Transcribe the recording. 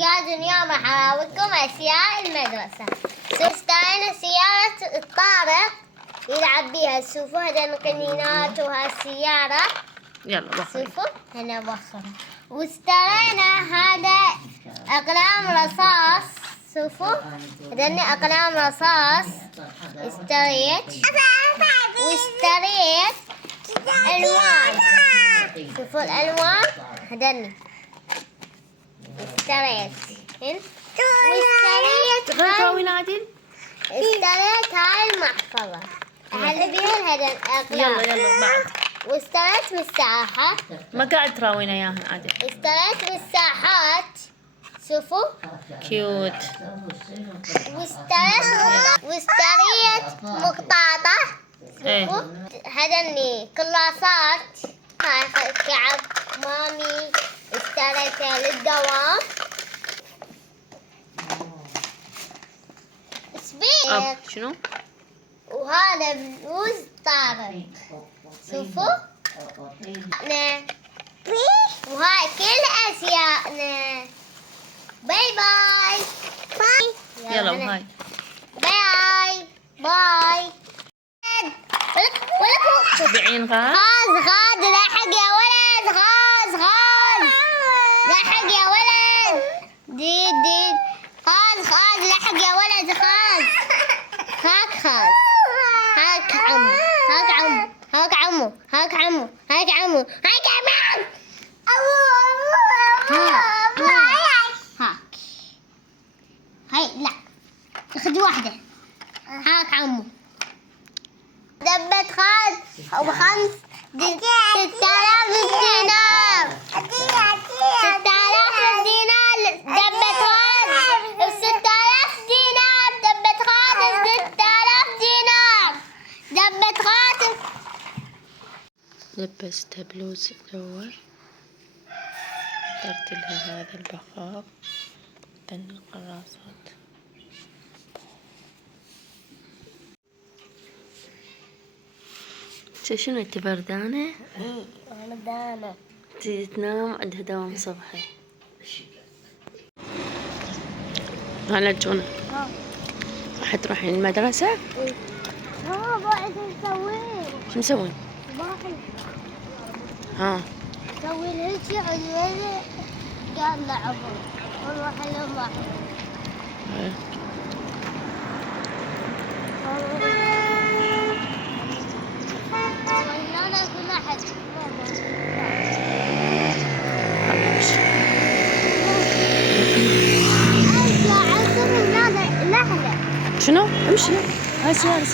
قاعد اليوم راح أراويكم أشياء المدرسة. اشترينا سيارة الطارق يلعب بيها. شوفوا هذا القنينات وهالسيارة. يلا بخري. شوفوا هنا بخرة. واشترينا هذا أقلام رصاص. شوفوا هذني أقلام رصاص. اشتريت واشتريت ألوان. شوفوا الألوان هذني اشتريت. اشتريت هاي المحفظة أحل بيها هذا الأقلام. يلا بعد. واشتريت مساحة. ما قاعد تراوينا اياها عادل. اشتريت مساحات. شوفوا كيوت. واشتريت مقطعة. شوفوا هذني كراسات. هاي كعب مامي اشتريتها للدوام. شنو؟ وهذا بلوز طارق. شوفوا وهاي كل أشياءنا. باي باي. يلا وهاي. باي باي. تبيعين غاز؟ غاز لحق يا ولد. غاز لحق يا ولد. ديد غاز لحق يا ولد. غاز. هاك عمو. هاك عمو. هاك هاي لا خذ واحدة. هاك عمو. دبة خاز ب5 6000 دينار. 6000 دينار دبة خاز ب6000 دينار. دبة خاز ب6000 دينار. دبة خاز. لبستها بلوز جوا. اخترت لها هذا البخاخ. ثاني القراصات. شنو انت بردانة؟ بردانة. تيجي تنام عندها دوام صبحي. هلا جونا. راح تروحين المدرسة؟ بعد نسوي. شو مسوين؟ نسوي الهيجي عيالي قاعد نلعبون ونروح لهم واحد. شنو؟ امشي. هاي سيارة.